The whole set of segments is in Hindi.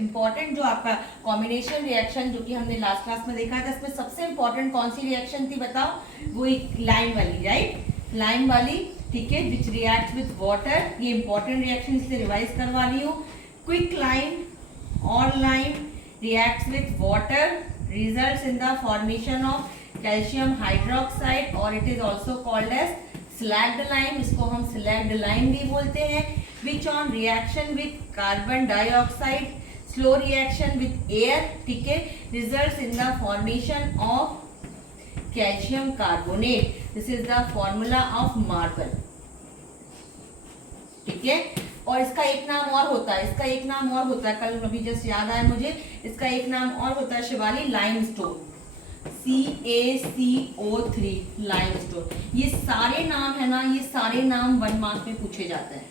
इंपॉर्टेंट जो आपका कॉम्बिनेशन रिएक्शन जो कि हमने लास्ट क्लास में देखा था, इसमें सबसे इंपॉर्टेंट कौन सी रिएक्शन थी बताओ? वो लाइन वाली, राइट, लाइन वाली, ठीक है, विच रिएक्ट विथ वाटर। ये इंपॉर्टेंट रिएक्शन इसलिए रिवाइज करवा रही हूँ। क्विक लाइन और line reacts with water results in the formation of calcium hydroxide और it is also called as slacked lime, इसको हम slacked lime भी बोलते हैं। which on reaction with carbon dioxide, slow reaction with air, ठीक है, results in the formation of calcium carbonate. This is the formula of marble, ठीक है। और इसका एक नाम और होता है, इसका एक नाम और होता है, कल अभी जस्ट याद आया मुझे, इसका एक नाम और होता है शिवाली, लाइमस्टोन, CaCO3 लाइमस्टोन। ये सारे नाम है ना, ये सारे नाम 1 मार्क में पूछे जाते हैं,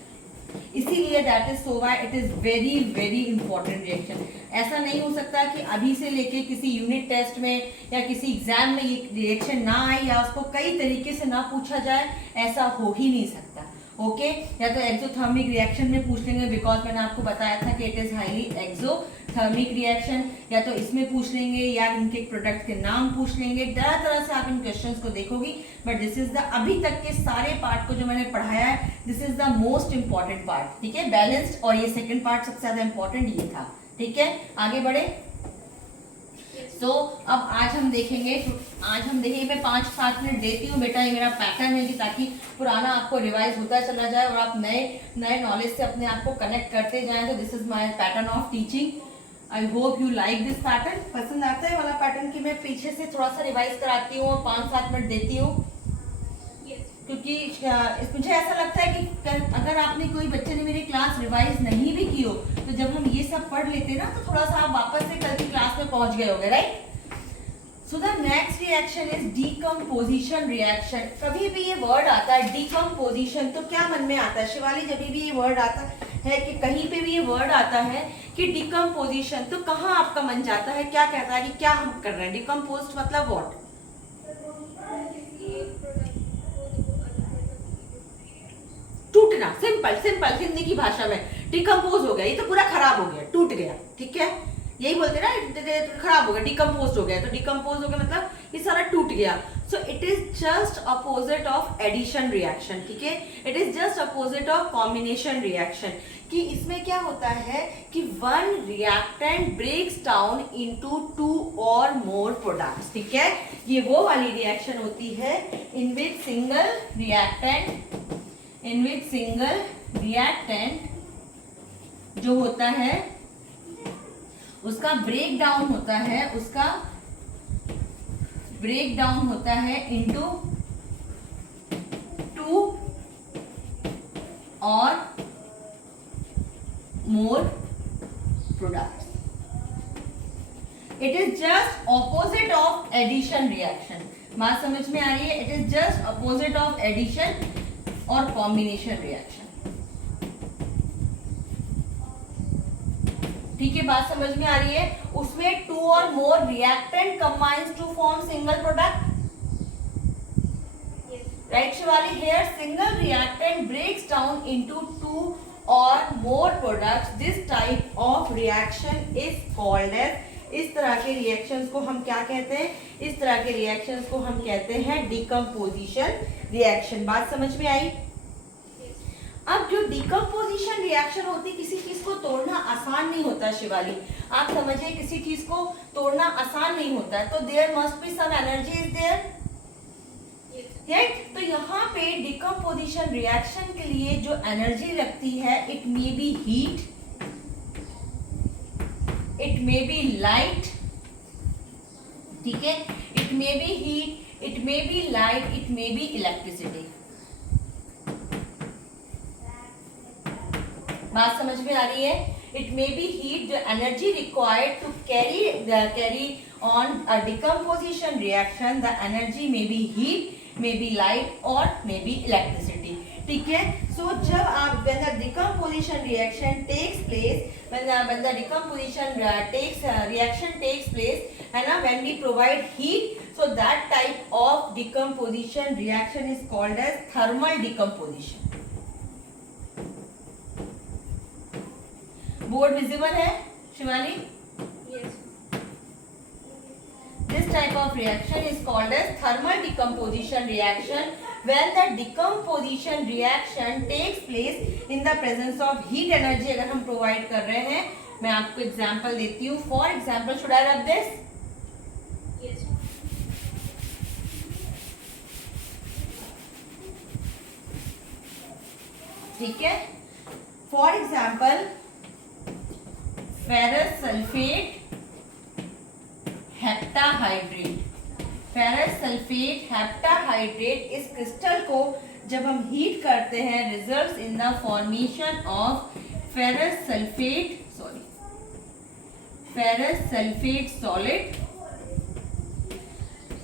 इसीलिए that is so why it is very very important reaction. ऐसा नहीं हो सकता कि अभी से लेके किसी यूनिट टेस्ट में या किसी एग्जाम में ये रिएक्शन ना आए या उसको कई तरीके से ना पूछा जाए, ऐसा हो ही नहीं सकता। ओके, या तो एक्सोथर्मिक रिएक्शन में पूछ लेंगे, बिकॉज मैंने आपको बताया था कि it is highly exothermic reaction, या तो इसमें पूछ लेंगे या इनके प्रोडक्ट के नाम पूछ लेंगे, तरह तरह से आप इन क्वेश्चंस को देखोगी। बट दिस इज द अभी तक के सारे पार्ट को जो मैंने पढ़ाया है, this is the most important part, ठीक है, बैलेंस्ड। और ये सेकंड पार्ट सबसे ज्यादा इंपॉर्टेंट ये था, ठीक है। आगे बढ़े। तो अब आज हम देखेंगे मैं 5-7 मिनट देती हूँ बेटा, ये मेरा पैटर्न है कि ताकि पुराना आपको रिवाइज होता चला जाए और आप नए नॉलेज से अपने आप को कनेक्ट करते जाएं। तो this is my pattern of teaching. I hope you like this pattern. पसंद आता है वाला पैटर्न कि मैं पीछे से थोड़ा सा रिवाइज कराती हूँ और 5-7 मिनट देती हूँ, क्योंकि मुझे ऐसा लगता है कि अगर आपने कोई बच्चे ने मेरी क्लास रिवाइज नहीं भी की हो, तो जब हम ये सब पढ़ लेते ना, तो थोड़ा सा आप वापस से कल की क्लास में पहुंच गए होंगे, right. So the next reaction is decomposition reaction. कभी भी ये वर्ड आता है डीकम्पोजिशन, तो क्या मन में आता है शिवाली? जब भी ये वर्ड आता है कि कहीं पे भी ये वर्ड आता है कि डीकम्पोजिशन, तो कहाँ आपका मन जाता है? क्या कहता है कि क्या हम कर रहे हैं? डीकम्पोज मतलब व्हाट? टूटना, सिंपल हिंदी की भाषा में डिकम्पोज हो गया, ये तो पूरा खराब हो गया, टूट गया, ठीक है, यही बोलते ना, खराब हो गया, डिकम्पोज हो गया। तो डिकम्पोज हो गया मतलब ये सारा टूट गया। So it is just opposite of addition reaction, ठीक है, it is just opposite of combination reaction. कि इसमें क्या होता है कि one reactant breaks down into 2 और मोर प्रोडक्ट्स, ठीक है। ये वो वाली रिएक्शन होती है इन विच सिंगल रिएक्टेंट जो होता है उसका ब्रेक डाउन होता है इनटू 2 और more products. It is just opposite of addition reaction. बात समझ में आ रही है? It is just opposite of addition और कॉम्बिनेशन रिएक्शन, ठीक है, बात समझ में आ रही है? उसमें 2 और more reactant combines to form single product, right Shivali? Here single reactant breaks down into 2 और more products. This type of reaction is called as, इस तरह के रिएक्शंस को हम क्या कहते हैं? इस तरह के रिएक्शंस को हम कहते हैं डिकम्पोजिशन रिएक्शन। बात समझ में आई? अब जो डिकम्पोजिशन रिएक्शन होती है, किसी चीज को तोड़ना आसान नहीं होता शिवाली, आप समझिए, किसी चीज को तोड़ना आसान नहीं होता है, तो there must be some energy is there, right. तो यहाँ पे डिकम्पोजिशन रिएक्शन के लिए जो एनर्जी लगती है, it may be heat, it may be light, ठीक है, it may be heat, it may be light, it may be electricity. बात समझ में आ रही है? It may be heat, the energy required to carry on a decomposition reaction, the energy may be heat, may be light और मे बी इलेक्ट्रिसिटी, ठीक है। सो जब आप when the decomposition reaction takes place, when the decomposition reaction takes place, है ना, when we provide heat, so that type of decomposition reaction is called as thermal decomposition. Board visible है Shivani? Yes. This type of reaction is called as thermal decomposition reaction, when the decomposition reaction takes place in the presence of heat energy. अगर हम provide कर रहे हैं, मैं आपको example देती हूँ. For example, should I rub this? Yes. ठीक है. For example, ferrous sulfate heptahydrate. Ferrous sulphate heptahydrate इस क्रिस्टल को जब हम हीट करते हैं results in the formation of ferrous sulphate solid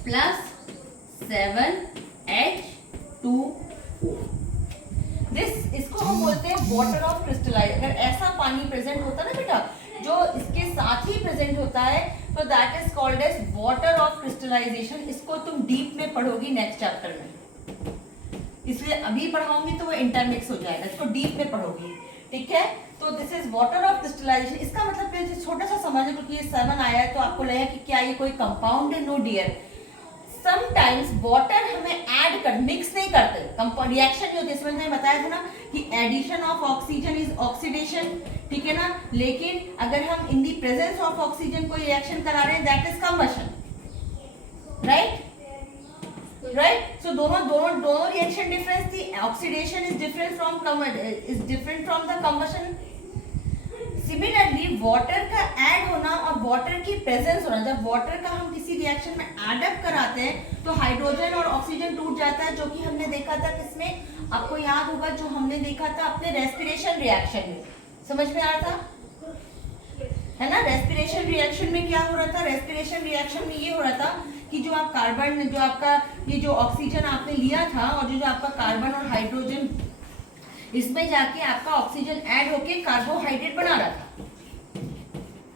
plus 7H2O. इसको हम बोलते हैं वाटर ऑफ क्रिस्टलाइज. अगर ऐसा पानी प्रेजेंट होता है ना बेटा, जो इसके साथ ही प्रेजेंट होता है, तो that is called as water of crystallization. इसको तुम डीप में पढ़ोगी नेक्स्ट चैप्टर में, इसलिए अभी पढ़ाऊंगी तो वो इंटरमिक्स हो जाएगा. इसको डीप में पढ़ोगी. ठीक है. तो this is water of crystallization. इसका मतलब छोटा सा समझ, क्योंकि ये 7 आया है तो आपको लगा कि क्या ये कोई कंपाउंड है. No dear. समटाइम्स वाटर हमें ऐड कर मिक्स नहीं करते. रिएक्शन जो जिसमें मैंने बताया था ना कि addition of oxygen is oxidation. ठीक है ना. लेकिन अगर हम in the presence of oxygen कोई रिएक्शन करा रहे हैं, that is combustion. Right. So दोनों रिएक्शन डिफरेंस थी. Oxidation is different from the combustion. Similarly water का ऐड होना और वाटर की प्रेजेंस होना, जब वाटर का हम किसी रिएक्शन में ऐड अप कराते हैं तो हाइड्रोजन और ऑक्सीजन टूट जाता है, जो कि हमने देखा था किसमें, आपको याद होगा, जो हमने देखा था अपने रेस्पिरेशन रिएक्शन में. समझ में आ रहा था है ना. रेस्पिरेशन रिएक्शन में क्या हो रहा था, रेस्पिरेशन रिएक्शन में ये हो रहा था कि जो आप कार्बन, जो आपका ये जो ऑक्सीजन आपने लिया था और जो आपका कार्बन और हाइड्रोजन, इसमें जाके आपका ऑक्सीजन ऐड होके कार्बोहाइड्रेट बना रहा था.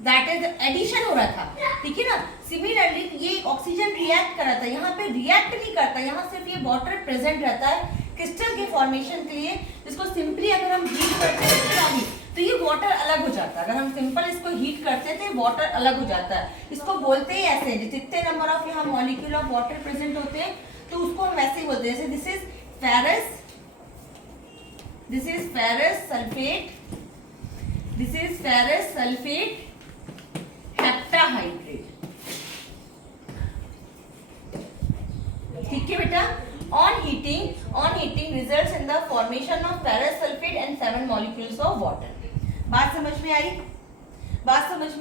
दैट इज एडिशन हो रहा था. ठीक है ना. सिमिलरली ये ऑक्सीजन रिएक्ट कर रहा था, यहाँ पे रिएक्ट नहीं करता, यहाँ सिर्फ ये वाटर प्रेजेंट रहता है क्रिस्टल के फॉर्मेशन के लिए. इसको सिंपली अगर हम हीट करते हैं तो ये वाटर अलग हो जाता है. अगर हम सिंपल इसको हीट करते हैं तो वाटर अलग हो जाता है. इसको बोलते ही ऐसे, जितने नंबर ऑफ यहाँ मॉलिक्यूल ऑफ वाटर प्रेजेंट होते हैं तो उसको हम वैसे ही बोलते हैं. जैसे this is ferrous sulfate heptahydrate. ठीक है बेटा. on heating results in the formation of ferrous sulfate and 7 molecules of water. बात समझ में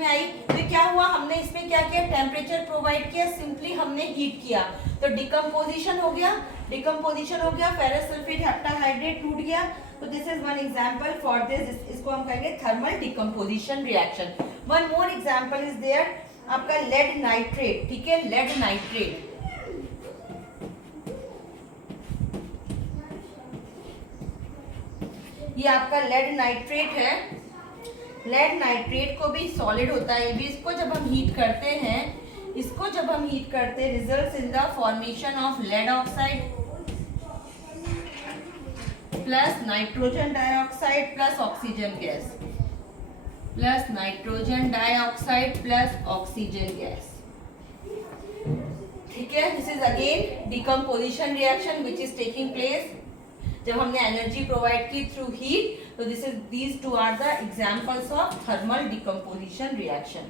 आई. तो क्या हुआ, हमने इसमें क्या किया, टेम्परेचर प्रोवाइड किया, सिंपली हमने हीट किया तो डिकम्पोजिशन हो गया. फेरस सल्फेट हेप्टाहाइड्रेट टूट गया. तो this is one example for this. इसको हम कहेंगे thermal decomposition reaction. One more example is there, आपका लेड नाइट्रेट. ठीक है. लेड नाइट्रेट, ये आपका लेड नाइट्रेट है. लेड नाइट्रेट को भी सॉलिड होता है ये भी. इसको जब हम हीट करते हैं, results in the formation of lead oxide plus nitrogen dioxide plus oxygen gas. ठीक है. This is again decomposition reaction which is taking place जब हमने एनर्जी प्रोवाइड की थ्रू हीट. तो these two are the examples of thermal decomposition reaction.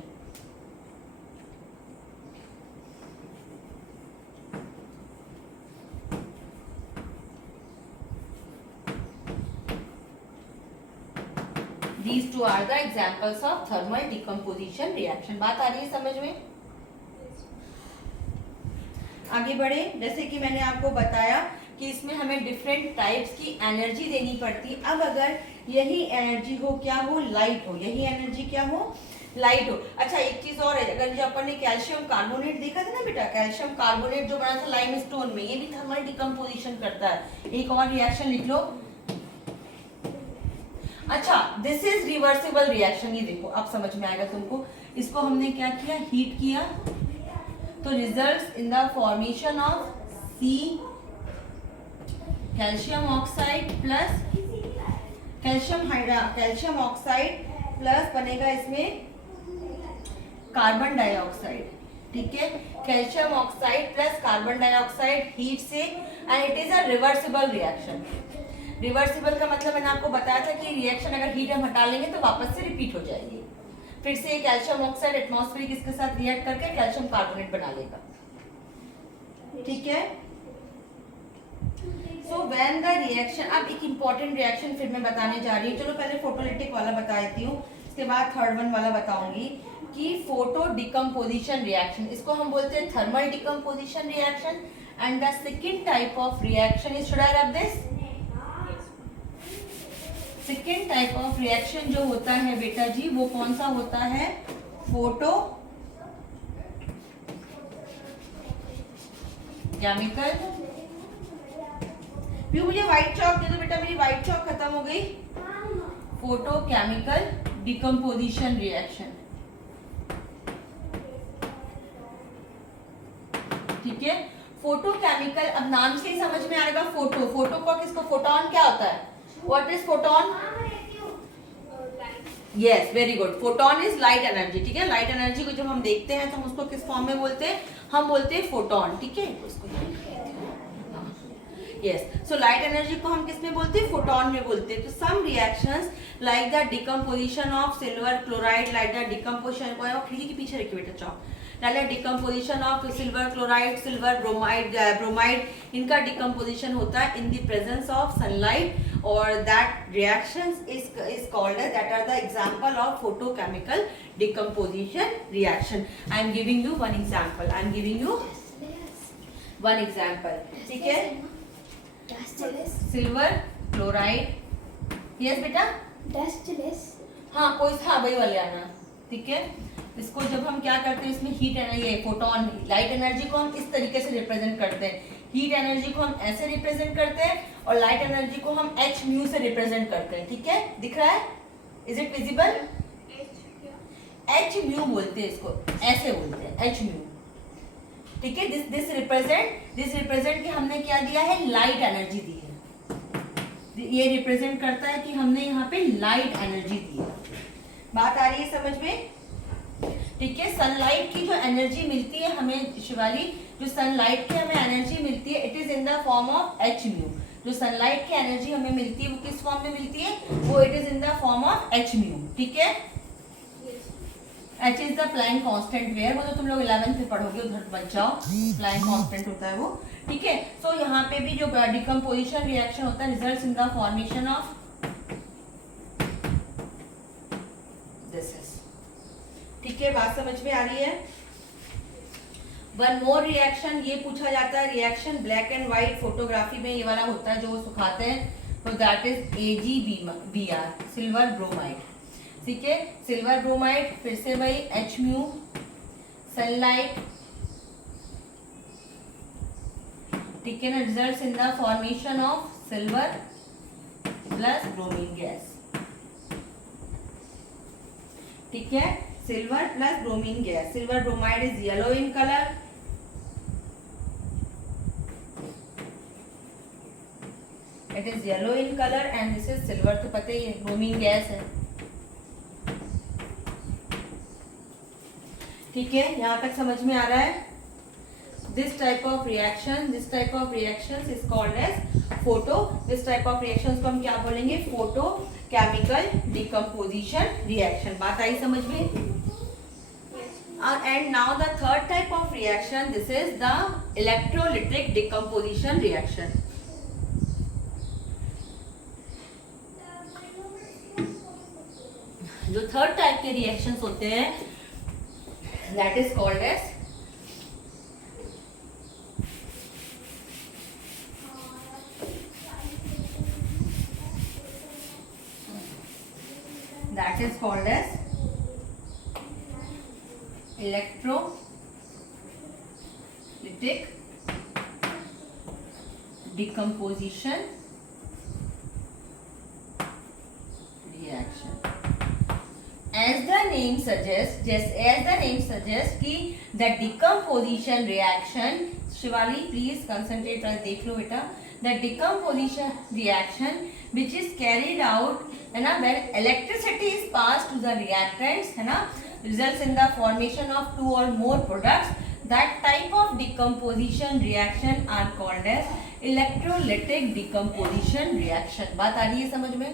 These two are the examples of thermal decomposition reaction. बात आ रही है समझ में. आगे बढ़े. जैसे कि मैंने आपको बताया कि इसमें हमें डिफरेंट टाइप्स की एनर्जी देनी पड़ती. अब अगर यही एनर्जी हो क्या हो, लाइट हो. यही एनर्जी क्या हो, लाइट हो. अच्छा एक चीज और है, अगर जो अपन ने कैल्शियम कार्बोनेट देखा था ना बेटा, कैल्शियम कार्बोनेट जो बना था लाइमस्टोन में, ये भी थर्मल डिकम्पोजिशन करता है. एक और रिएक्शन लिख लो. अच्छा दिस इज रिवर्सिबल रिएक्शन. ये देखो अब समझ में आएगा तुमको. इसको हमने क्या किया, हीट किया, तो results in the formation of C calcium oxide plus calcium oxide plus बनेगा इसमें कार्बन डाइऑक्साइड, ठीक है, calcium oxide plus carbon dioxide heat से, and it is a reversible reaction. Reversible का मतलब मैंने आपको बताया था कि रिएक्शन अगर हीट हम हटा लेंगे तो वापस से रिपीट हो जाएगी। फिर से कैल्शियम ऑक्साइड एटमॉस्फेरिक इसके साथ रिएक्ट करके कैल्शियम कार्बोनेट बना लेगा, ठीक है। सो व्हेन द रिएक्शन, अब एक इंपॉर्टेंट रिएक्शन फिर मैं बताने जा रही हूँ। चलो पहले फोटोलिटिक वाला बता देती हूँ, इसके बाद थर्ड वन वाला बताऊंगी कि फोटो डिकम्पोजिशन रिएक्शन, इसको हम बोलते हैं thermal decomposition reaction. And the second type of reaction is, should I rub this, second type of reaction जो होता है बेटा जी वो कौन सा होता है, फोटो केमिकल। भी मुझे व्हाइट चौक दे दो बेटा, मेरी व्हाइट चौक खत्म हो गई। फोटो केमिकल डिकम्पोजिशन रिएक्शन, ठीक है। फोटो केमिकल, अब नाम से ही समझ में आएगा फोटो, फोटो को किसको, फोटोन क्या होता है, what is photon, yes very good, photon is light energy, ठीक है। लाइट एनर्जी को जब हम देखते हैं तो हम उसको किस फॉर्म में बोलते हैं, हम बोलते हैं फोटोन, ठीक है। उसको यस, सो लाइट एनर्जी को हम किस में बोलते हैं, फोटोन में बोलते हैं। तो some reactions like the decomposition of silver chloride, like the decomposition, खिड़की के पीछे रखिए बेटा चौक, like the decomposition of silver chloride, silver bromide, इनका decomposition होता है in the presence of sunlight, और that reactions is called as, that are the example of photochemical decomposition reaction. I am giving you one example. I am giving you one example. ठीक है, silver chloride, yes बेटा, हाँ कोई, हाँ वही वाले आना, ठीक है। इसको जब हम क्या करते हैं, इसमें हीट एनर्जी, ये फोटोन लाइट एनर्जी को हम इस तरीके से रिप्रेजेंट करते हैं, हीट एनर्जी को हम ऐसे रिप्रेजेंट करते हैं, और लाइट एनर्जी को हम h म्यू से रिप्रेजेंट करते हैं, ठीक है। दिख रहा है, is it visible, h mu बोलते हैं इसको, ऐसे बोलते हैं h म्यू, ठीक है। दिस रिप्रेजेंट कि हमने क्या दिया है, लाइट एनर्जी दी है, ये रिप्रेजेंट करता है कि हमने यहाँ पे लाइट एनर्जी दी है। बात आ रही है समझ में, ठीक है। सनलाइट की जो एनर्जी मिलती है हमें शिवाली, जो सनलाइट की हमें एनर्जी मिलती है, it is in the form of h mu. जो सनलाइट की एनर्जी हमें मिलती है वो किस फॉर्म में मिलती है, वो it is in the form of h mu, ठीक है। h is the Planck constant, where, वो तो तुम लोग 11th में पढ़ोगे, उधर बच जाओ, प्लैंक कांस्टेंट होता है वो, ठीक है। सो यहाँ पे भी जो डिकम्पोजिशन रिएक्शन होता है results in the formation of this is, ठीक है। बात समझ में आ रही है। वन मोर रिएक्शन, ये पूछा जाता है reaction black and white photography में, ये वाला होता है जो वो सुखाते हैं, तो that is AgBr, silver bromide, ठीक है। सिल्वर ब्रोमाइड, फिर से वही h म्यू, सनलाइट, ठीक है ना, results in the formation of silver plus bromine gas, ठीक है। Silver plus bromine gas, silver bromide is yellow in colour, it is yellow in colour, and this is silver, तो पता ही है ब्रोमीन गैस है, ठीक है। यहाँ तक समझ में आ रहा है। This type of reaction is called as photo, this type of reaction को हम क्या बोलेंगे, फोटो केमिकल डिकम्पोजिशन रिएक्शन। बात आई समझ में। And now the third type of reaction, this is the electrolytic decomposition reaction. जो थर्ड टाइप के रिएक्शंस होते हैं that is called as electrolytic decomposition reaction. As the name suggests कि the decomposition reaction, Shivali please concentrate कर, देख लो बेटा, the decomposition reaction which is carried out है ना, when electricity is passed to the reactants है ना, results in the formation of two or more products. That type of decomposition reaction are called as electrolytic decomposition reaction. बात आ रही है समझ में?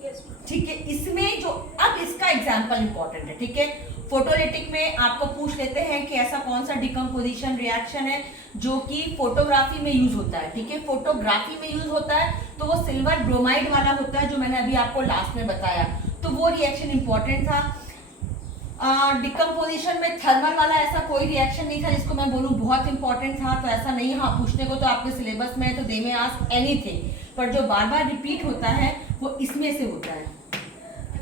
Yes, ma'am. ठीक है, इसमें जो अब इसका एग्जाम्पल इंपॉर्टेंट है, ठीक है। फोटोलिटिक में आपको पूछ लेते हैं कि ऐसा कौन सा डिकम्पोजिशन रिएक्शन है जो कि फोटोग्राफी में यूज होता है, ठीक है। फोटोग्राफी में यूज होता है तो वो सिल्वर ब्रोमाइड वाला होता है जो मैंने अभी आपको लास्ट में बताया, तो वो रिएक्शन इंपॉर्टेंट था। डिकम्पोजिशन में थर्मल वाला ऐसा कोई रिएक्शन नहीं था जिसको मैं बोलूं बहुत इंपॉर्टेंट था, तो ऐसा नहीं। हाँ, पूछने को तो आपके सिलेबस में है तो दे में आस्क एनीथिंग, पर जो बार बार रिपीट होता है वो इसमें से होता है,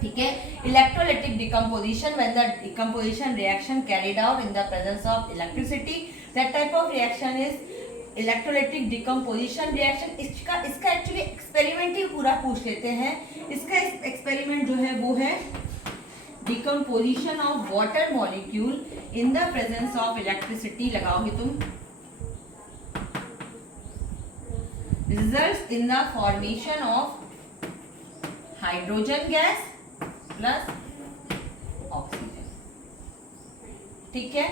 ठीक है। Electrolytic decomposition, when the decomposition reaction carried out in the presence of electricity, that type of reaction is electrolytic decomposition reaction. इसका एक्चुअली एक्सपेरिमेंट ही पूरा पूछ लेते हैं। इसका एक्सपेरिमेंट जो है वो है decomposition of water molecule in the presence of electricity, लगाओगे तुम, results in the formation of hydrogen gas plus oxygen, ठीक है।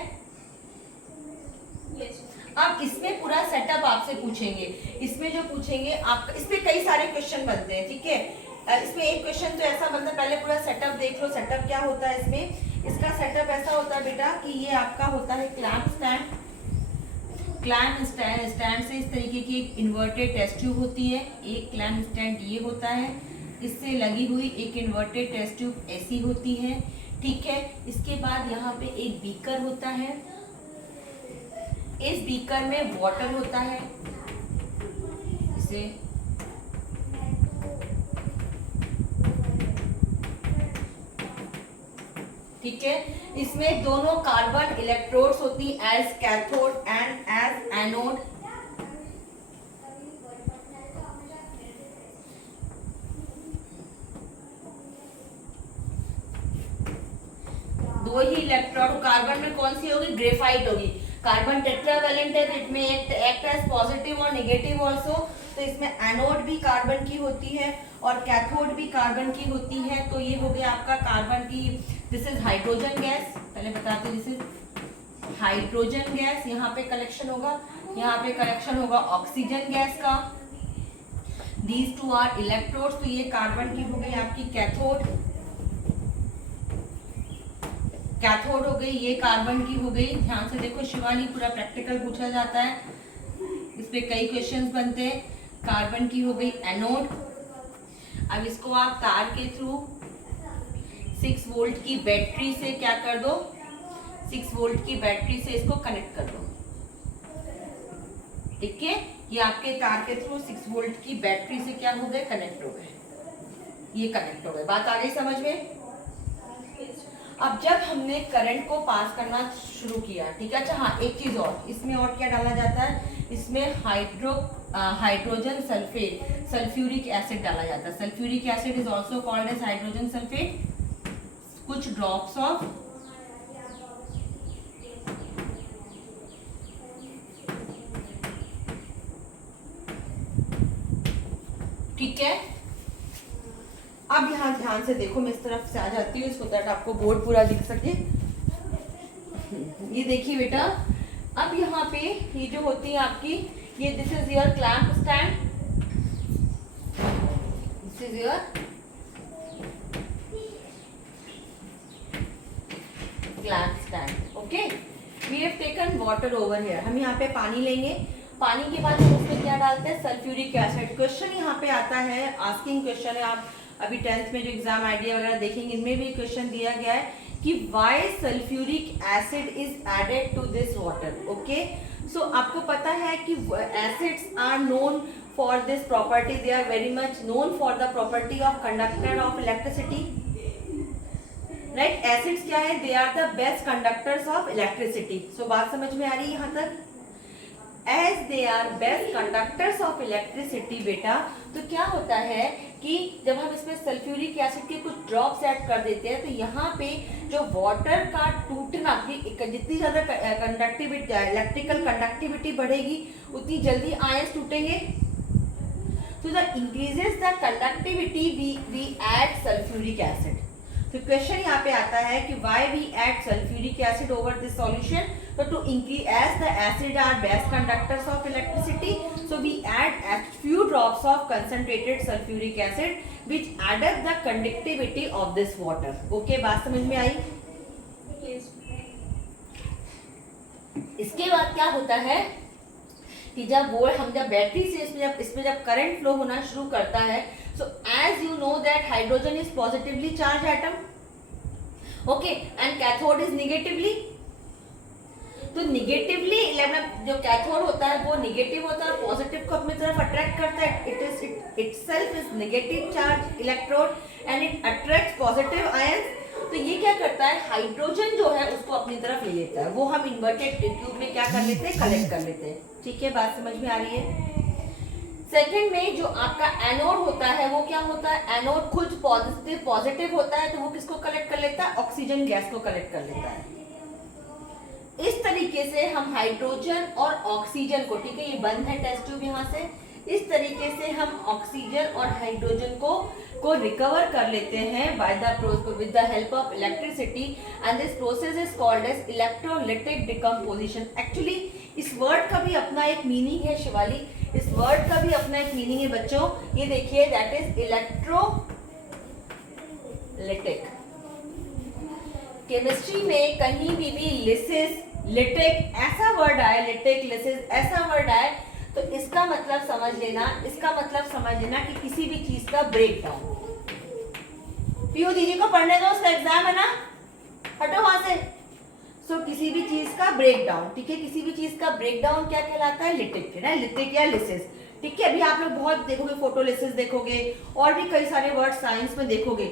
Yes, ma'am. अब इसमें पूरा सेटअप आपसे पूछेंगे, इसमें जो पूछेंगे आप, इसमें कई सारे क्वेश्चन बनते हैं, ठीक है। इसमें एक क्वेश्चन तो ऐसा बनता है, पहले पूरा सेटअप देख लो। सेटअप क्या होता है इसमें? इसका सेटअप ऐसा होता है बेटा कि ये आपका होता है क्लैंप स्टैंड। क्लैंप स्टैंड से इस तरीके की एक इन्वर्टेड टेस्ट ट्यूब होती है। एक क्लैंप स्टैंड ये होता है, इससे लगी हुई एक इन्वर्टेड टेस्ट ट्यूब ऐसी होती है, ठीक है। इसके बाद यहाँ पे एक बीकर होता है, इस बीकर में वाटर होता है, इसे ठीक है। इसमें दोनों कार्बन इलेक्ट्रोड्स होती as cathode and as anode. दो ही इलेक्ट्रोड, कार्बन में कौन सी होगी? ग्रेफाइट होगी। कार्बन टेट्रावैलेंट है, इट में एक्ट एज पॉजिटिव और नेगेटिव आल्सो, तो इसमें एनोड भी कार्बन की होती है और कैथोड भी कार्बन की होती है। तो ये हो गया आपका कार्बन की, दिस इज हाइड्रोजन गैस, पहले बताते दिस इज हाइड्रोजन गैस। यहाँ पे कलेक्शन होगा, यहाँ पे कलेक्शन होगा ऑक्सीजन गैस का। दीज टू आर इलेक्ट्रोड्स, तो ये कार्बन की हो गई आपकी कैथोड, कैथोड हो गई, ये कार्बन की हो गई। ध्यान से देखो शिवानी, पूरा प्रैक्टिकल पूछा जाता है, इस पे कई क्वेश्चंस बनते हैं। कार्बन की हो गई एनोड। अब इसको आप तार के थ्रू 6 वोल्ट की बैटरी से क्या कर दो, 6 वोल्ट की बैटरी से इसको कनेक्ट कर दो, ठीक है। ये आपके तार के थ्रू 6 वोल्ट की बैटरी से क्या हो गए, कनेक्ट हो गए, ये कनेक्ट हो गए। बात आ गई समझ में? अब जब हमने करंट को पास करना शुरू किया, ठीक है। अच्छा हाँ, एक चीज और, इसमें और क्या डाला जाता है? इसमें हाइड्रोजन सल्फेट, सल्फ्यूरिक एसिड डाला जाता है। Sulphuric acid is also called as hydrogen sulphate. कुछ ड्रॉप्स ऑफ ठीक है। अब यहाँ ध्यान से देखो, मैं इस तरफ से आ जाती हूँ इसको ताकि आपको बोर्ड पूरा दिख सके। ये देखिए बेटा, अब यहाँ पे ये जो होती है आपकी, ये this is your clamp stand, this is your clamp stand, okay. We have taken water over here. हम यहाँ पे पानी लेंगे, पानी के बाद हम उसमें क्या डालते हैं? Sulphuric acid. क्वेश्चन यहाँ पे आता है, आस्किंग क्वेश्चन है, आप अभी 10th में जो एग्जाम आइडिया वगैरह देखेंगे इनमें भी क्वेश्चन दिया गया है कि why sulphuric acid is added to this water, okay. So आपको पता है कि acids are known for this property, they are very much known for the property of conductor of electricity, right. Acids क्या है? They are the best conductors of electricity. So बात समझ में आ रही है यहाँ तक? As they are best conductors of electricity बेटा, तो क्या होता है कि जब हम इसमें सल्फ्यूरिक एसिड के कुछ ड्रॉप्स ऐड कर देते हैं तो यहाँ पे जो वाटर का टूटना, जितनी ज्यादा कंडक्टिविटी, इलेक्ट्रिकल कंडक्टिविटी बढ़ेगी उतनी जल्दी आयंस टूटेंगे। तो the increases the conductivity we add sulphuric acid. तो क्वेश्चन यहाँ पे आता है कि why we add sulphuric acid over this solution, तो to increase as the acid are best conductors of electricity, so we add few drops of concentrated sulfuric acid which added the conductivity of this water. Okay, बात समझ में आई? Yes. इसके बाद क्या होता है कि जब बैटरी से इसमें जब करंट फ्लो होना शुरू करता है, so as you know that hydrogen is positively charge atom, okay, and cathode is negatively. तो निगेटिवली जो कैथोड होता है वो निगेटिव होता है, पॉजिटिव को अपनी तरफ अट्रैक्ट करता है, it itself is negative charge electrode and it attracts positive ions. तो ये क्या करता है, हाइड्रोजन जो है उसको अपनी तरफ ले लेता है, वो हम इन्वर्टेड ट्यूब में क्या कर लेते हैं, कलेक्ट कर लेते हैं। ठीक है, बात समझ में आ रही है? सेकंड में जो आपका एनोड होता है वो क्या होता है, एनोड खुद पॉजिटिव होता है, तो वो किसको कलेक्ट कर लेता है, ऑक्सीजन गैस को कलेक्ट कर लेता है। इस तरीके से हम हाइड्रोजन और ऑक्सीजन को, ठीक है, ये बंद है टेस्ट ट्यूब यहाँ से, इस तरीके से हम ऑक्सीजन और हाइड्रोजन को रिकवर कर लेते हैं with the help of electricity, and this process is called as electrolytic decomposition. Actually इस वर्ड का भी अपना एक मीनिंग है शिवाली, इस वर्ड का भी अपना एक मीनिंग है बच्चों, ये देखिए, दैट इज इलेक्ट्रोलिटिक। केमिस्ट्री में कहीं भी लिसिस, लिटिक ऐसा वर्ड आए, लिटिक, लिसिस ऐसा वर्ड आए, तो इसका मतलब समझ लेना कि किसी भी चीज का ब्रेक डाउन। पीयू दीदी को पढ़ने दो, उसका एग्जाम है ना, हटो वहां से। सो किसी भी चीज का ब्रेक डाउन, ठीक है, किसी भी चीज का ब्रेक डाउन क्या कहलाता है, लिटिक, है लिटिक या लिसिस। ठीक है, अभी आप लोग बहुत देखोगे, फोटोलिसिस देखोगे और भी कई सारे वर्ड साइंस में देखोगे।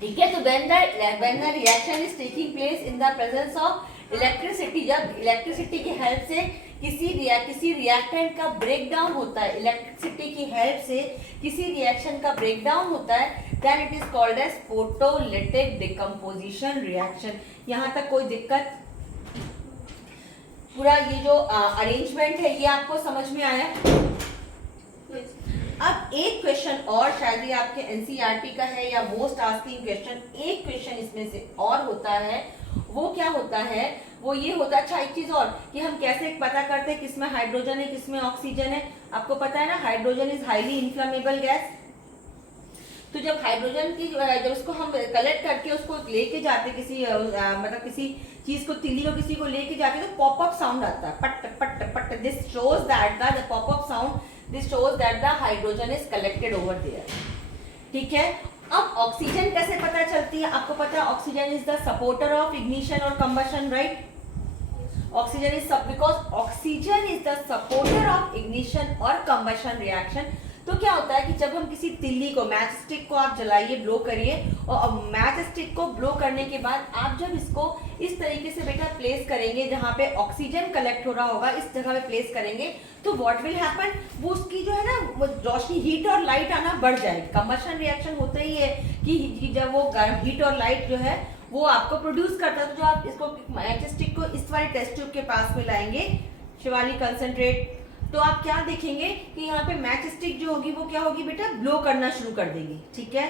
ठीक है, तो when the reaction is taking place in the presence of electricity, जब इलेक्ट्रिसिटी की हेल्प से किसी रिएक्टेंट का ब्रेक डाउन होता है, इलेक्ट्रिसिटी की हेल्प से किसी रिएक्शन का ब्रेक डाउन होता है, then it is called as photolytic decomposition reaction. यहाँ तक कोई दिक्कत? पूरा ये जो अरेंजमेंट है ये आपको समझ में आया? अब एक क्वेश्चन और, शायद ये आपके एनसीईआरटी का है या मोस्ट आस्किंग क्वेश्चन, एक क्वेश्चन इसमें से और होता है, वो क्या होता है, वो ये होता है, अच्छा एक चीज और, कि हम कैसे पता करते हैं किसमें हाइड्रोजन है किसमें ऑक्सीजन है। आपको पता है ना, hydrogen is highly inflammable gas. तो जब हाइड्रोजन की जब उसको हम कलेक्ट करके उसको लेके जाते किसी मतलब किसी चीज को, तिल्ली को किसी को लेके जाते, तो पॉपअप साउंड आता है, पट पट पट। This shows that the popup sound, this shows that the hydrogen is collected over there. ठीक है, अब ऑक्सीजन कैसे पता चलती है? आपको पता है oxygen is the supporter of ignition और combustion, right? Oxygen is because oxygen is the supporter of ignition और कंबशन रिएक्शन। तो क्या होता है कि जब हम किसी तिल्ली को, मैच स्टिक को आप जलाइए, ब्लो करिए, और मैच स्टिक को ब्लो करने के बाद आप जब इसको इस तरीके से बेटा प्लेस करेंगे, जहां पे ऑक्सीजन कलेक्ट हो रहा होगा, इस जगह पे प्लेस करेंगे, तो व्हाट विल हैपन, वो उसकी जो है ना, वो रोशनी, हीट और लाइट आना बढ़ जाएगी। कंबशन रिएक्शन होता ही है कि जब वो हीट और लाइट जो है वो आपको प्रोड्यूस करता है। तो जो आप इसको मैच स्टिक को इस वाली टेस्ट ट्यूब के पास में लाएंगे, शिवाली कंसंट्रेट, तो आप क्या देखेंगे कि यहाँ पे मैच स्टिक जो होगी वो क्या होगी बेटा, ब्लो करना शुरू कर देगी। ठीक है,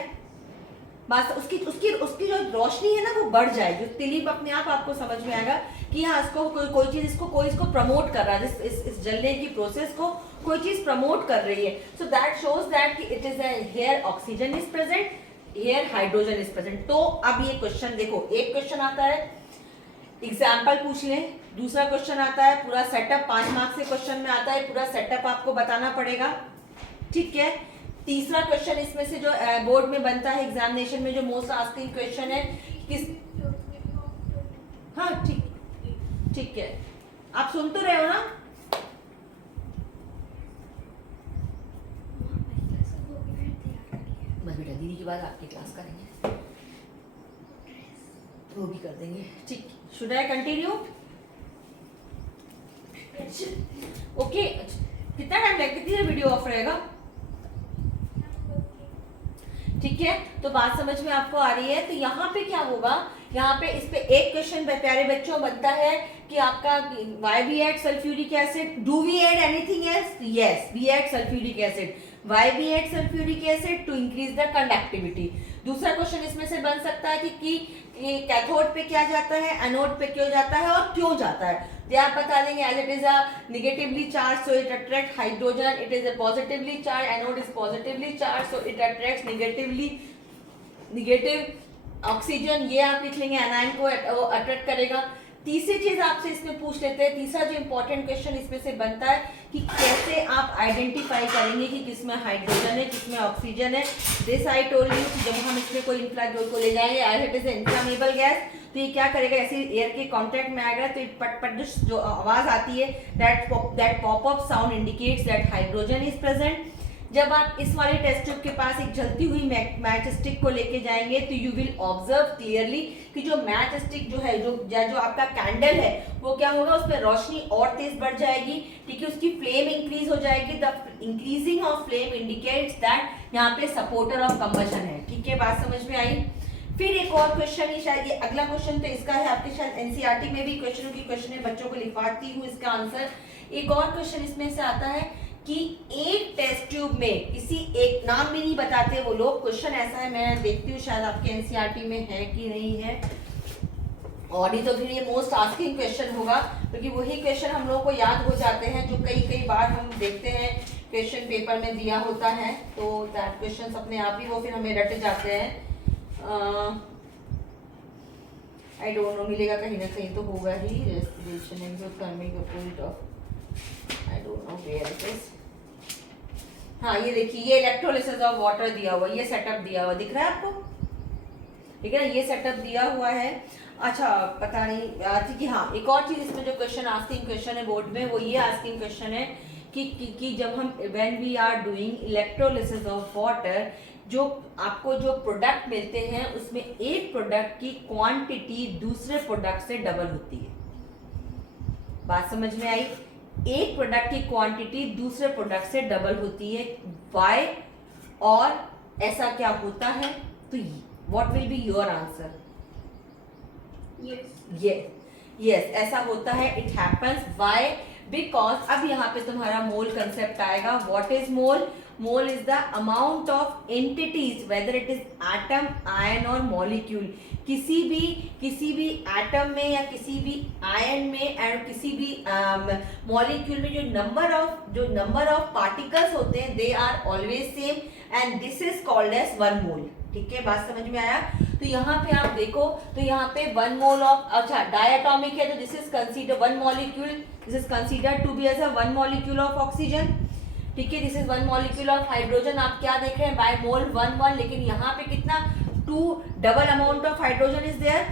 बस उसकी उसकी उसकी जो रोशनी है ना वो बढ़ जाएगी। तिली अपने आप आपको समझ में आएगा कि हाँ, इसको कोई चीज इसको प्रमोट कर रहा है, इस जलने की प्रोसेस को कोई चीज प्रमोट कर रही है। So that shows that it is here oxygen is present, here hydrogen is present. तो अब ये क्वेश्चन देखो, एक क्वेश्चन आता है, एग्जाम्पल पूछ लें, दूसरा क्वेश्चन आता है, पूरा सेटअप 5 मार्क्स से क्वेश्चन में आता है, पूरा सेटअप आपको बताना पड़ेगा। ठीक है, तीसरा क्वेश्चन इसमें से जो बोर्ड में बनता है एग्जामिनेशन में, जो मोस्ट आस्किंग क्वेश्चन है, किस, हाँ ठीक है, आप सुन तो रहे हो ना? बस बेटा, दीदी के बाद आपकी क्लास करेंगे, वो भी कर देंगे। ठीक, शुड आई कंटिन्यू? ओके, कितना टाइम लगेगा, कितनी देर वीडियो ऑफ रहेगा? ठीक है, तो बात समझ में आपको आ रही है? तो यहाँ पे क्या होगा, यहाँ पे इस पे एक क्वेश्चन प्यारे बच्चों बनता है कि आपका why we add sulfuric acid, do we add anything else? Yes, we add sulfuric acid। Why we add sulfuric acid? To increase the conductivity. दूसरा क्वेश्चन इसमें से बन सकता है कि कैथोड पे क्या जाता है, एनोड पे क्यों जाता है और क्यों जाता है। ये आप बता देंगे as it is a negatively charge so it attract hydrogen, it is a positively charge, anode is positively charge so it attracts negative oxygen. ये आप लिख लेंगे, एनायन को अट्रैक्ट करेगा। तीसरी चीज आपसे इसमें पूछ लेते हैं, तीसरा जो इंपॉर्टेंट क्वेश्चन इसमें से बनता है कि कैसे आप आइडेंटिफाई करेंगे कि किसमें हाइड्रोजन है किसमें ऑक्सीजन है। दिस आई टोल्ड यू कि जब हम इसमें कोई इन्फ्लामेबल को ले जाएंगे as it is inflammable gas, तो ये क्या करेगा, ऐसे एयर के कांटेक्ट में आएगा तो पट पट जो आवाज आती है that pop up sound indicates that hydrogen is present. जब आप इस वाले टेस्ट ट्यूब के पास एक जलती हुई मैच स्टिक को लेके जाएंगे तो यू विल ऑब्जर्व क्लियरली कि जो मैच स्टिक जो है जो आपका कैंडल है वो क्या होगा, उस पर रोशनी और तेज बढ़ जाएगी, ठीक है, उसकी फ्लेम इंक्रीज हो जाएगी। The increasing of flame indicates that यहाँ पे सपोर्टर ऑफ कंबशन है, ठीक है, बात समझ में आई। फिर एक और क्वेश्चन ही, शायद ये अगला क्वेश्चन तो इसका है आपके शायद एनसीईआरटी में भी क्वेश्चनों की क्वेश्चन है, बच्चों को लिखवाती हूँ इसका आंसर। एक और क्वेश्चन इसमें से आता है कि एक टेस्ट ट्यूब में किसी एक, नाम भी नहीं बताते वो लोग, क्वेश्चन ऐसा है, मैं देखती हूँ शायद आपके एनसीईआरटी में है कि नहीं है, और ही तो फिर ये मोस्ट आस्किंग क्वेश्चन होगा क्योंकि वही क्वेश्चन हम लोगों को याद हो जाते हैं जो कई बार हम देखते हैं क्वेश्चन पेपर में दिया होता है, तो दैट क्वेश्चन अपने आप ही वो फिर हमें रट जाते हैं। आई डोंट नो, मिलेगा कहीं ना कहीं तो होगा ही, respiration exothermic opposite of, I don't know where it is. हाँ ये देखिए, ये इलेक्ट्रोलिसिस ऑफ वाटर दिया हुआ, ये सेटअप दिया हुआ दिख रहा है आपको, ठीक है ना, ये सेटअप दिया हुआ है। अच्छा पता नहीं, ठीक है, हाँ एक और चीज इसमें जो क्वेश्चन आस्किंग क्वेश्चन है बोर्ड में वो ये आस्किंग क्वेश्चन है कि जब हम when we are doing electrolysis of water, जो आपको जो प्रोडक्ट मिलते हैं उसमें एक प्रोडक्ट की क्वांटिटी दूसरे प्रोडक्ट से डबल होती है। बात समझ में आई, एक प्रोडक्ट की क्वांटिटी दूसरे प्रोडक्ट से डबल होती है, व्हाई, और ऐसा क्या होता है, तो what will be your answer? Yes ऐसा होता है, इट हैपेंस व्हाई, बिकॉज अब यहाँ पे तुम्हारा मोल कंसेप्ट आएगा। What is mole? Mole is the amount of entities whether it is atom, ion और मॉलिक्यूल। किसी भी एटम में या किसी भी आयन में और किसी भी मॉलिक्यूल में जो नंबर ऑफ पार्टिकल्स होते हैं they are always same and this is called as 1 mole, ठीक है, बात समझ में आया। तो यहाँ पे आप देखो तो यहाँ पे 1 मोल ऑफ, अच्छा डायटोमिक है तो this is consider 1 molecule, this is considered to be as a 1 molecule of oxygen, ठीक है, this is 1 molecule of hydrogen. आप क्या देख रहे हैं, बाय मोल 1 लेकिन यहाँ पे कितना 2 double amount of hydrogen is there,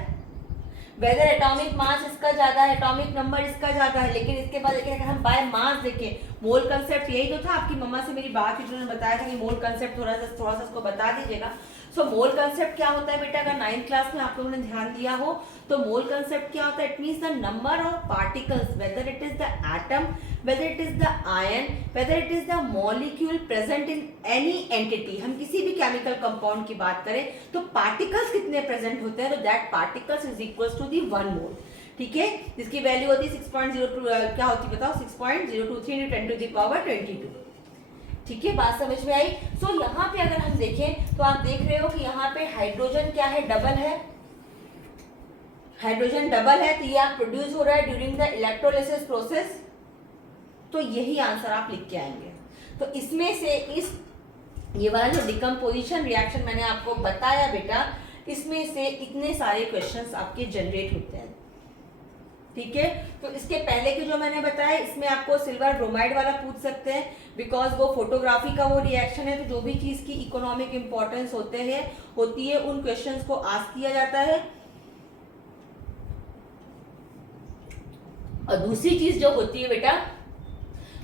whether atomic mass इसका ज्यादा है, एटॉमिक नंबर इसका ज्यादा है, लेकिन इसके बाद देखिए अगर हम बाय मास देखें, मोल कंसेप्ट यही तो था, आपकी मम्मा से मेरी बात हुई, उन्होंने बताया था कि मोल कंसेप्ट थोड़ा सा इसको बता दीजिएगा। सो मोल कंसेप्ट क्या होता है बेटा, अगर 9th क्लास में आप लोगों ने ध्यान दिया हो तो मोल कंसेप्ट क्या होता है, it means the number of particles whether it is the atom, whether it is the ion, whether it is the molecule present in any entity। हम किसी भी केमिकल कंपाउंड की बात करें तो पार्टिकल्स कितने प्रेजेंट होते हैं, तो that particles is equals to the 1 mole, ठीक है, जिसकी वैल्यू होती है 6.02, क्या होती है बताओ, 6.023 × 10⁻²2, ठीक है, बात समझ में आई। सो यहाँ पे अगर हम देखें तो आप देख रहे हो कि यहाँ पे हाइड्रोजन क्या है, डबल है, हाइड्रोजन डबल है, तो ये प्रोड्यूस हो रहा है ड्यूरिंग द इलेक्ट्रोलिसिस प्रोसेस, तो यही आंसर आप लिख के आएंगे। तो इसमें से ये वाला जो डिकम्पोजिशन रिएक्शन मैंने आपको बताया बेटा, इसमें से इतने सारे क्वेश्चंस आपके जनरेट होते हैं, ठीक है। तो इसके पहले के जो मैंने बताया इसमें आपको सिल्वर ब्रोमाइड वाला पूछ सकते हैं, बिकॉज वो फोटोग्राफी का वो रिएक्शन है, तो जो भी चीज की इकोनॉमिक इंपॉर्टेंस होती है उन क्वेश्चंस को आस्क किया जाता है। और दूसरी चीज जो होती है बेटा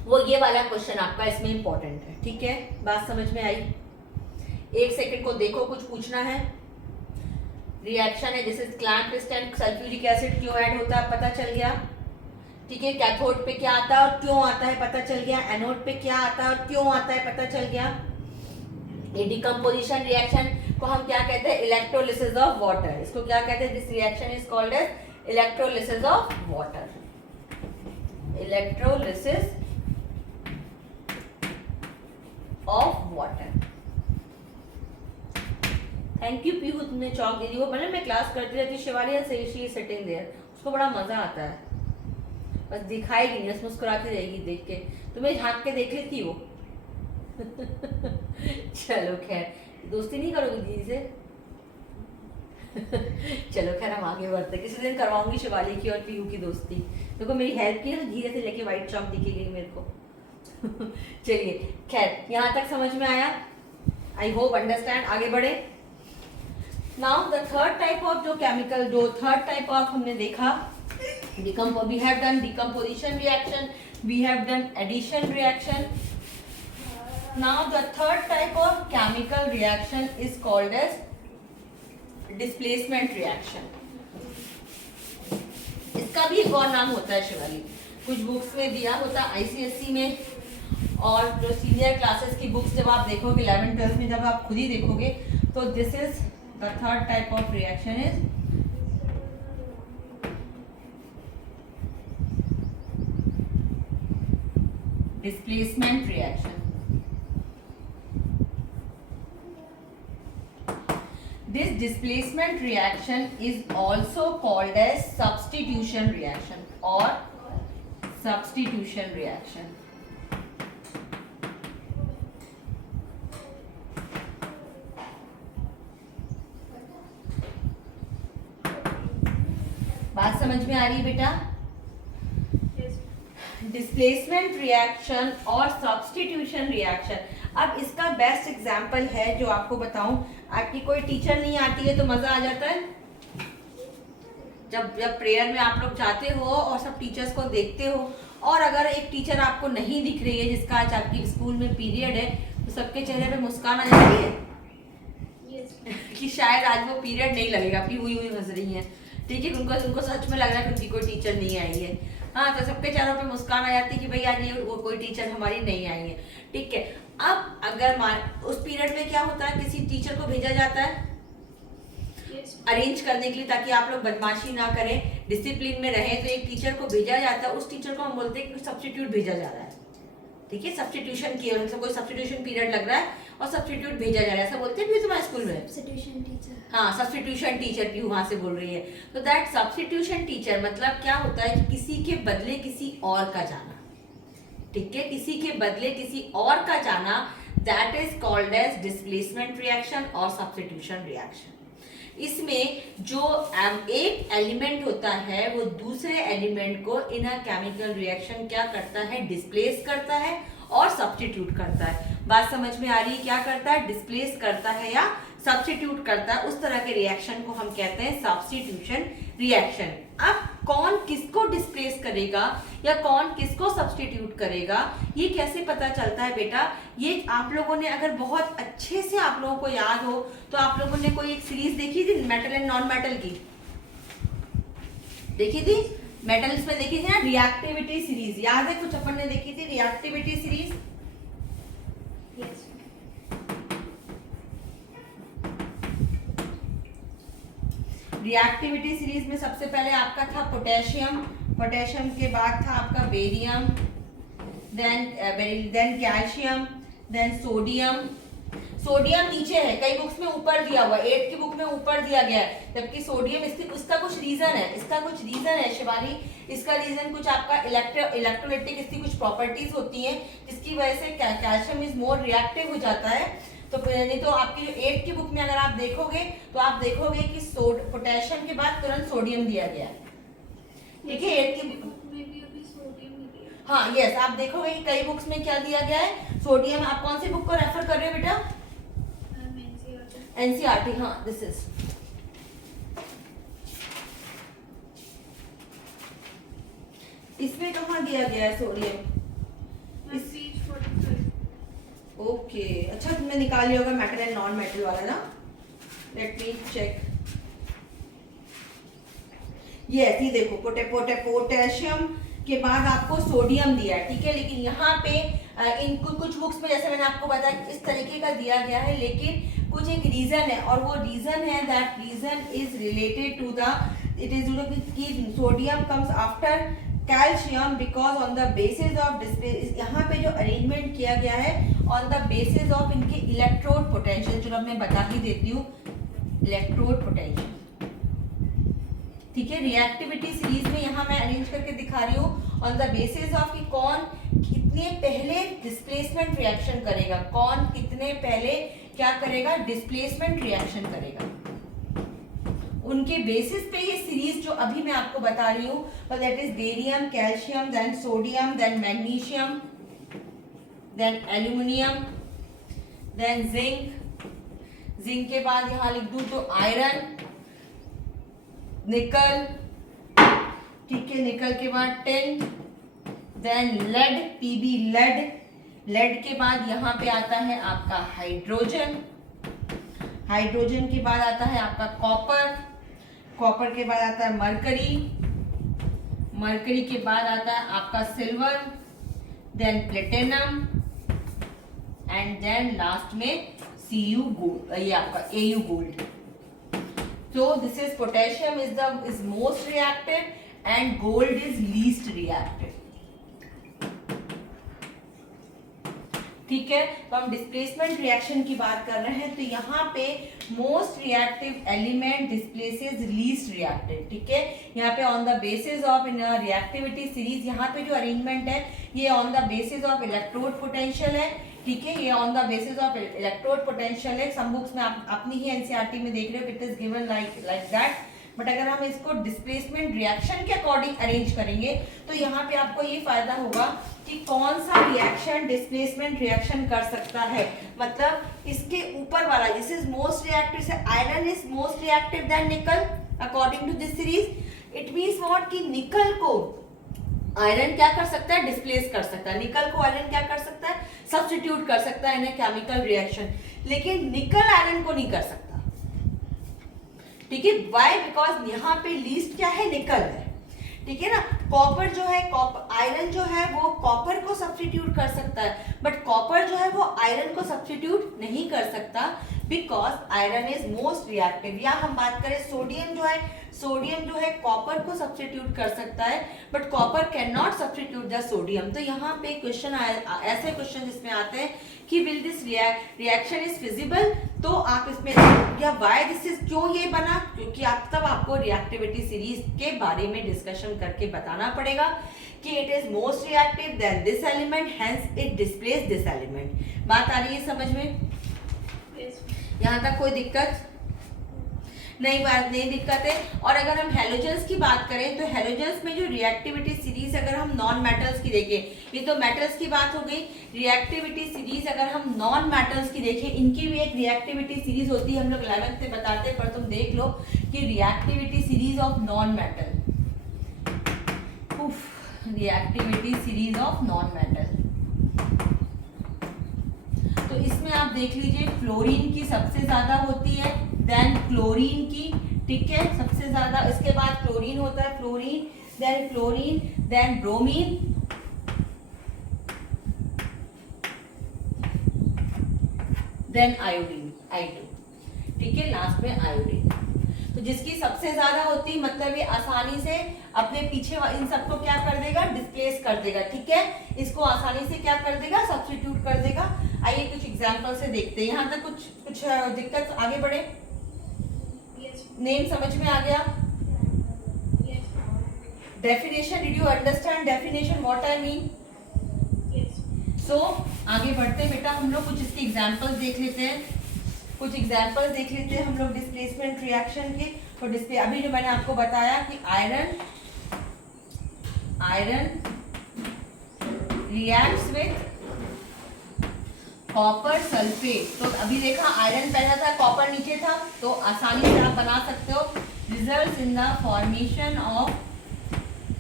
वो ये वाला क्वेश्चन आपका इसमें इंपॉर्टेंट है, ठीक है, बात समझ में आई। एक सेकंड को देखो, कुछ पूछना है, रिएक्शन है, दिस इज क्लैम्पिस्ट एंड सल्फ्यूरिक एसिड क्यों ऐड होता है पता चल गया, ठीक है, कैथोड पे क्या आता है और क्यों आता है पता चल गया, एनोड पे क्या आता है और क्यों आता है पता चल गया। ये डिकम्पोजिशन रिएक्शन को हम क्या कहते हैं, इलेक्ट्रोलिसिस ऑफ वाटर, इसको क्या कहते हैं, this reaction is called as electrolysis of water, electrolysis of water. Thank you Pihu, तुमने चौक दे दी। वो मतलब मैं क्लास करती रहती शिवाली शी सिटिंग देयर, उसको बड़ा मजा आता है, बस दिखाएगी नहीं, बस मुस्कुराती रहेगी देख के, तुम्हें झांक के देख लेती वो। चलो खैर, दोस्ती नहीं करोगी दीदी से? चलो खैर हम आगे बढ़ते, किसी दिन करवाऊंगी शिवाली की और पीहू की दोस्ती। देखो मेरी हेल्प की है तो धीरे से लेके व्हाइट चौक दिखी गई मेरे को। चलिए खैर, यहाँ तक समझ में आया? I hope understand. आगे बढ़े। Now the third type of जो केमिकल, जो थर्ड टाइप ऑफ हमने देखा, we have done decomposition reaction, we have done addition reaction. Now the third type of chemical reaction is called as displacement reaction. इसका भी एक और नाम होता है शिवाली, कुछ बुक्स में दिया होता है ICSE में, और जो सीनियर क्लासेस की बुक्स जब आप देखोगे 11th-12th में, जब आप खुद ही देखोगे तो this is the third type of reaction is displacement reaction. This displacement reaction is also called as substitution reaction or substitution reaction. बात समझ में आ रही है बेटा? डिस्प्लेसमेंट रिएक्शन और सब्स्टिट्यूशन रिएक्शन। अब इसका बेस्ट एग्जांपल है जो आपको बताऊं, आपकी कोई टीचर नहीं आती है तो मजा आ जाता है। जब प्रेयर में आप लोग जाते हो और सब टीचर्स को देखते हो, और अगर एक टीचर आपको नहीं दिख रही है जिसका आज आपकी स्कूल में पीरियड है, तो सबके चेहरे पे मुस्कान आ जाती है कि शायद आज वो पीरियड नहीं लगेगा, अपनी हुई हुई हंस रही है। ठीक है, उनको सच में लग रहा है कि उनकी कोई टीचर नहीं आई है। हाँ, तो सबके चेहरों पे मुस्कान आ जाती है कि भाई आज ये वो कोई टीचर हमारी नहीं आई है। ठीक है, अब अगर उस पीरियड में क्या होता है, किसी टीचर को भेजा जाता है अरेंज करने के लिए, ताकि आप लोग बदमाशी ना करें, डिसिप्लिन में रहें, तो एक टीचर को भेजा जाता है। उस टीचर को हम बोलते हैं कि सब्स्टिट्यूट भेजा जा रहा है। ठीक है, सब्स्टिट्यूशन की मतलब कोई सब्स्टिट्यूशन पीरियड लग रहा है और सब्स्टिट्यूट भेजा जा रहा है, ऐसा बोलते हैं भी तुम्हारे स्कूल में? Substitution teacher. हाँ, सब्स्टिट्यूशन टीचर भी वहां से बोल रही है। तो दैट सब्स्टिट्यूशन टीचर मतलब क्या होता है कि किसी के बदले किसी और का जाना। ठीक है, किसी के बदले किसी और का जाना, that is called as displacement reaction और सब्स्टिट्यूशन रिएक्शन। इसमें जो एक एलिमेंट होता है वो दूसरे एलिमेंट को इन अ केमिकल रिएक्शन क्या करता है, डिस्प्लेस करता है और सब्स्टिट्यूट करता है। बात समझ में आ रही है? क्या करता है, डिस्प्लेस करता है या सब्स्टिट्यूट करता है, उस तरह के रिएक्शन को हम कहते हैं सब्स्टिट्यूशन रिएक्शन। अब कौन किसको डिस्प्लेस करेगा या कौन किसको सब्स्टिट्यूट करेगा, ये कैसे पता चलता है बेटा? ये आप लोगों ने अगर बहुत अच्छे से आप लोगों को याद हो तो आप लोगों ने कोई एक सीरीज देखी थी मेटल एंड नॉन मेटल की, देखी थी? मेटल्स में देखी थी ना, रिएक्टिविटी सीरीज, याद है? कुछ अपन ने देखी थी रिएक्टिविटी सीरीज। रिएक्टिविटी सीरीज में सबसे पहले आपका था पोटेशियम, पोटेशियम के बाद था आपका barium, then calcium, then sodium. Sodium नीचे है, कई बुक्स में ऊपर दिया हुआ, 8th की बुक में ऊपर दिया गया है, जबकि सोडियम इसका कुछ रीजन है, इसका कुछ रीजन है शिवानी। इसका रीजन कुछ आपका इलेक्ट्रोलाइटिक इसकी कुछ प्रॉपर्टीज होती हैं जिसकी वजह से कैल्शियम इज मोर रिएक्टिव हो जाता है। तो नहीं तो आपकी जो 8th की बुक में अगर आप देखोगे तो आप देखोगे कि पोटेशियम के बाद तुरंत सोडियम दिया गया है। ठीक है, 8th की बुक में भी अभी सोडियम ही दिया। हाँ यस, आप देखोगे कि कई बुक्स में क्या दिया गया है, सोडियम। आप कौन सी बुक को रेफर कर रहे हो बेटा? एनसीईआरटी। हाँ, दिस इज इसमें कहाँ दिया गया है सोडियम? ओके, अच्छा तुमने निकाल लिया होगा मेटल एंड नॉन मेटल वाला ना, लेट मी चेक। यस, ये देखो पोटेशियम के बाद आपको सोडियम दिया है। ठीक है, लेकिन यहाँ पे इन कुछ बुक्स में जैसे मैंने आपको बताया इस तरीके का दिया गया है, लेकिन कुछ एक रीजन है, और वो रीजन है that reason is related to the, it is कि sodium comes after calcium because on the basis of display, यहाँ पे जो अरेंजमेंट किया गया है ऑन द बेसिस ऑफ इनके इलेक्ट्रोड पोटेंशियल, जो मैं बता ही देती हूँ, इलेक्ट्रोड पोटेंशियल, ठीक है। रिएक्टिविटी सीरीज में यहाँ मैं अरेंज करके दिखा रही हूँ ऑन द बेसिस ऑफ कि कौन कितने पहले डिस्प्लेसमेंट रिएक्शन करेगा, कौन कितने पहले क्या करेगा, डिस्प्लेसमेंट रिएक्शन करेगा, उनके बेसिस पे ये सीरीज जो अभी मैं आपको बता रही हूँ, that is barium, calcium, then sodium, then magnesium, then aluminium, then zinc, zinc के बाद यहाँ लिख दूं तो आयरन, निकल, ठीक है, निकल के बाद tin, then lead, PB lead, lead के बाद यहाँ पे आता है आपका हाइड्रोजन, हाइड्रोजन के बाद आता है आपका कॉपर, कॉपर के बाद आता है मरकरी, मरकरी के बाद आता है आपका silver, then platinum and then last में Cu गोल्ड, ये आपका Au gold. So this is potassium is most reactive and gold is least reactive, ठीक है। तो हम डिस्प्लेसमेंट रिएक्शन की बात कर रहे हैं, तो यहाँ पे most reactive element displaces least reactive, ठीक है। यहाँ पे on the basis of in reactivity series, यहाँ पे जो अरेंजमेंट है ये on the basis of electrode potential है, ठीक है, ये on the basis of electrode potential है। सम बुक्स में आप अपनी ही एनसीईआरटी में देख रहे हो, it is given like that, but अगर हम इसको डिस्प्लेसमेंट रिएक्शन के अकॉर्डिंग अरेंज करेंगे तो यहाँ पे आपको ये फायदा होगा कि कौन सा रिएक्शन डिस्प्लेसमेंट रिएक्शन कर सकता है, मतलब इसके ऊपर वाला, दिस इज मोस्ट रिएक्टिव, से iron is most reactive than nickel according to this series. It means what कि निकल को आयरन क्या कर सकता है, डिस्प्लेस कर सकता है, निकल को आयरन क्या कर सकता है, सब्स्टिट्यूट कर सकता है इन केमिकल रिएक्शन, लेकिन निकल आयरन को नहीं कर सकता, ठीक है। वाई, बिकॉज यहाँ पे लीस्ट क्या है, निकल है, ठीक है ना। कॉपर जो है, आयरन जो है वो कॉपर को सब्स्टिट्यूट कर सकता है, बट कॉपर जो है वो आयरन को सब्स्टिट्यूट नहीं कर सकता, because iron is most reactive. या हम बात करें सोडियम जो है, सोडियम जो है कॉपर को सब्स्टिट्यूट कर सकता है, but copper can not substitute the sodium. तो यहाँ पे क्वेश्चन ऐसे क्वेश्चन इसमें आते हैं कि will this reaction is feasible, तो आप इसमें, या व्हाई दिस इज, क्यों ये बना, क्योंकि आप तब आपको रिएक्टिविटी सीरीज के बारे में डिस्कशन करके बताना पड़ेगा कि it is most reactive then this element, hence it displace this element. बात आ रही है समझ में? यहाँ तक कोई दिक्कत नहीं दिक्कत है। और अगर हम हेलोजन्स की बात करें तो हेलोजन्स में जो रिएक्टिविटी सीरीज अगर हम नॉन मेटल्स की देखें, ये तो मेटल्स की बात हो गई, रिएक्टिविटी सीरीज अगर हम नॉन मेटल्स की देखें, इनकी भी एक रिएक्टिविटी सीरीज होती है, हम लोग 11th में बताते हैं, पर तुम देख लो कि reactivity series of non metal, reactivity series of non metal, तो इसमें आप देख लीजिए फ्लोरीन की सबसे ज्यादा होती है, देन क्लोरीन की, ठीक है, सबसे ज्यादा, इसके बाद क्लोरीन होता है, fluorine, then bromine, then iodine, I2, ठीक है, लास्ट में आयोडीन। तो जिसकी सबसे ज्यादा होती, मतलब ये आसानी से अपने पीछे इन सबको क्या कर देगा, डिस्प्लेस कर देगा, ठीक है, इसको आसानी से क्या कर देगा, सब्स्टिट्यूट कर देगा। आइए कुछ एग्जांपल से देखते हैं, यहाँ तक कुछ दिक्कत, आगे बढ़े, नेम समझ में आ गया, definition, did you understand definition what I mean? So आगे बढ़ते हैं बेटा, हम लोग कुछ इसके एग्जांपल्स देख लेते हैं, हम लोग डिस्प्लेसमेंट रिएक्शन के। तो डिस्प्ले, अभी जो मैंने आपको बताया कि iron reacts with copper sulphate. तो अभी देखा आयरन पहला था, कॉपर नीचे था, तो आसानी से आप बना सकते हो, results in the formation of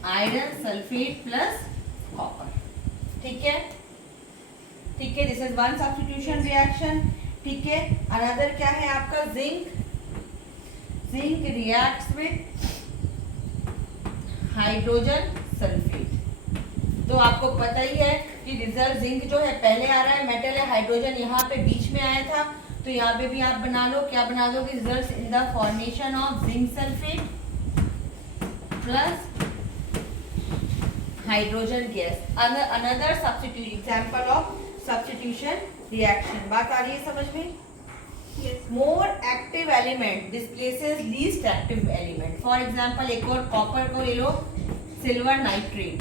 iron sulphate plus copper, ठीक है, this is one substitution reaction, ठीक है। अनदर क्या है आपका, zinc reacts with hydrogen sulphate. तो आपको पता ही है कि रिजल्ट, जिंक जो है पहले आ रहा है, मेटल है, हाइड्रोजन यहाँ पे बीच में आया था, तो यहाँ पे भी आप बना लो, क्या बना दोगे, result in the formation of zinc sulphate plus hydrogen gas. Another substitute example of substitution reaction. बात आ रही है समझ में? Yes. More active element displaces least active element. For example, एक और कॉपर को ले लो, silver nitrate.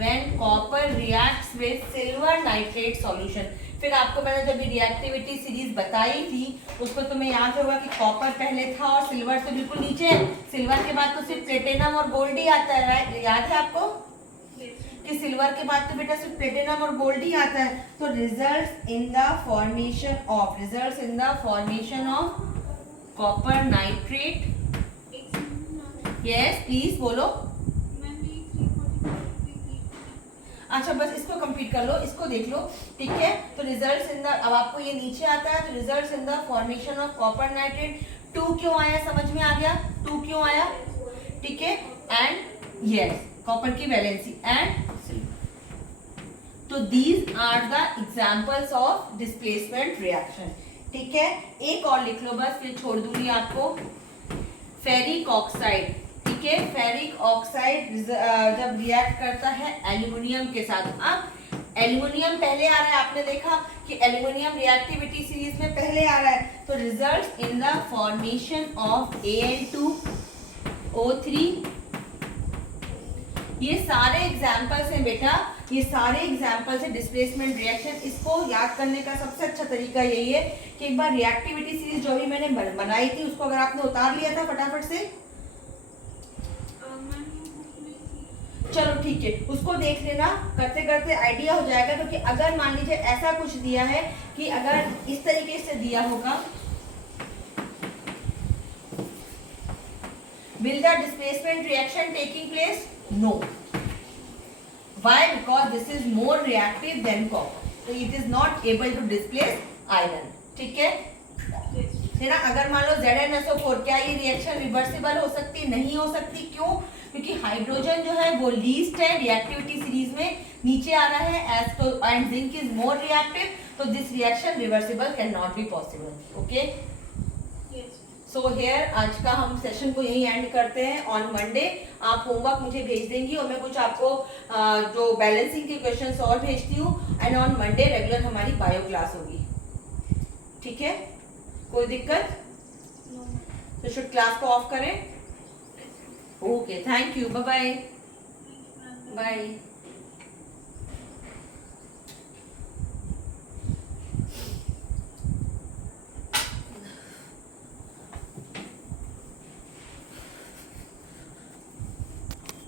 When copper reacts with silver nitrate solution. फिर आपको मैंने जब रिएक्टिविटी सीरीज बताई थी उसको तुम्हें याद होगा कि कॉपर पहले था और सिल्वर तो बिल्कुल नीचे है. सिल्वर के बाद तो सिर्फ प्लेटिनम और गोल्ड ही आता है, राइट? याद है आपको कि सिल्वर के बाद तो बेटा सिर्फ प्लेटिनम और गोल्ड ही आता है. तो results in the formation of copper nitrate. Yes please बोलो. अच्छा बस इसको कंप्लीट कर लो, इसको देख लो, ठीक है? तो रिजल्ट्स इन द, अब आपको ये नीचे आता है तो results in the formation of copper nitrate. 2 क्यों आया समझ में आ गया? 2 क्यों आया? ठीक है. एंड यस कॉपर की वैलेंसी एंड सिल्वर. तो these are the examples of displacement reaction. ठीक है, एक और लिख लो बस, फिर छोड़ दूंगी आपको. Ferric oxide. ठीक है, फेरिक ऑक्साइड जब रिएक्ट करता है एल्युमिनियम के साथ. अब एल्युमिनियम पहले आ रहा है, आपने देखा कि एल्युमिनियम रिएक्टिविटी सीरीज में पहले आ रहा है. तो result in the formation of Al2O3. ये सारे एग्जाम्पल्स हैं बेटा, ये सारे एग्जाम्पल्स है डिस्प्लेसमेंट रिएक्शन. इसको याद करने का सबसे अच्छा तरीका यही है कि एक बार रिएक्टिविटी सीरीज जो भी मैंने बनाई थी उसको अगर आपने उतार लिया था फटाफट से, चलो ठीक है, उसको देख लेना, करते करते आइडिया हो जाएगा. क्योंकि अगर मान लीजिए ऐसा कुछ दिया है कि अगर इस तरीके से दिया होगा, will the displacement reaction taking place? No. Why? Because this is more reactive than copper, so it is not able to displace iron. ठीक है ना? अगर मान लो ZnSO4, क्या ये रिएक्शन रिवर्सिबल हो सकती? नहीं हो सकती. क्यों? क्योंकि हाइड्रोजन जो है वो लीस्ट है रिएक्टिविटी सीरीज में, नीचे आ रहा है एज तो, and zinc is more reactive. तो this reaction reversible can not be possible. Okay, so here आज का हम सेशन को यही एंड करते हैं. ऑन मंडे आप होमवर्क मुझे भेज देंगी और मैं कुछ आपको जो बैलेंसिंग के क्वेश्चंस और भेजती हूँ. एंड ऑन मंडे रेगुलर हमारी बायो क्लास होगी. ठीक है, कोई दिक्कत? तो शुड क्लास को ऑफ करें? Okay, thank you, bye bye. Bye.